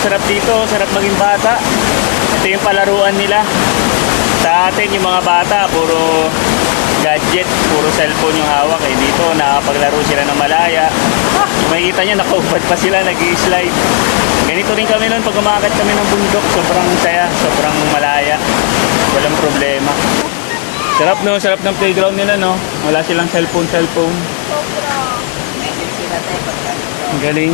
sarap dito, sarap maging bata. Ito yung palaruan nila. Sa atin yung mga bata, puro gadget, puro cellphone yung hawak. Eh dito, nakapaglaro sila ng malaya. Makikita nyo, nakaubad pa sila, nag-i-slide. Ganito rin kami noon pag umakit kami ng bundok. Sobrang saya, sobrang malaya. Walang problema. Sarap no, sarap ng playground nila no. Wala silang cellphone. Ang galing.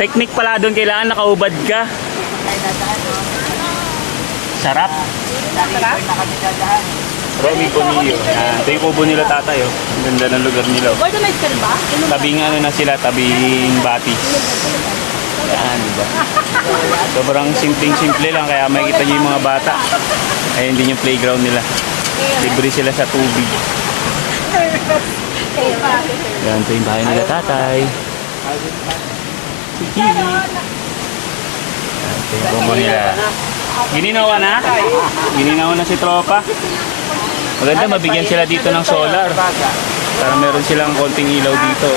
Technique pala doon, kailangan nakaubad ka. Sarap. Romy Bonillo. Ito yung kubo nila tatay oh. Ang ganda ng lugar nila oh. Tabing ano na sila, tabing batis. Yan, diba? Sobrang simpleng-simple lang kaya makikita nyo yung mga bata. Ayun din yung playground nila. Libre sila sa tubig. Yan, ito yung bahay nila tatay. Sige. Ito yung kubo nila. Gininawa na? Gininawa na si tropa. Maganda, mabigyan sila dito ng solar. Para meron silang konting ilaw dito.